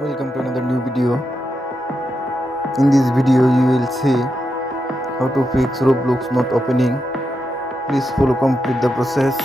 Welcome to another new video. In this video you will see how to fix Roblox not opening. Please follow complete the process.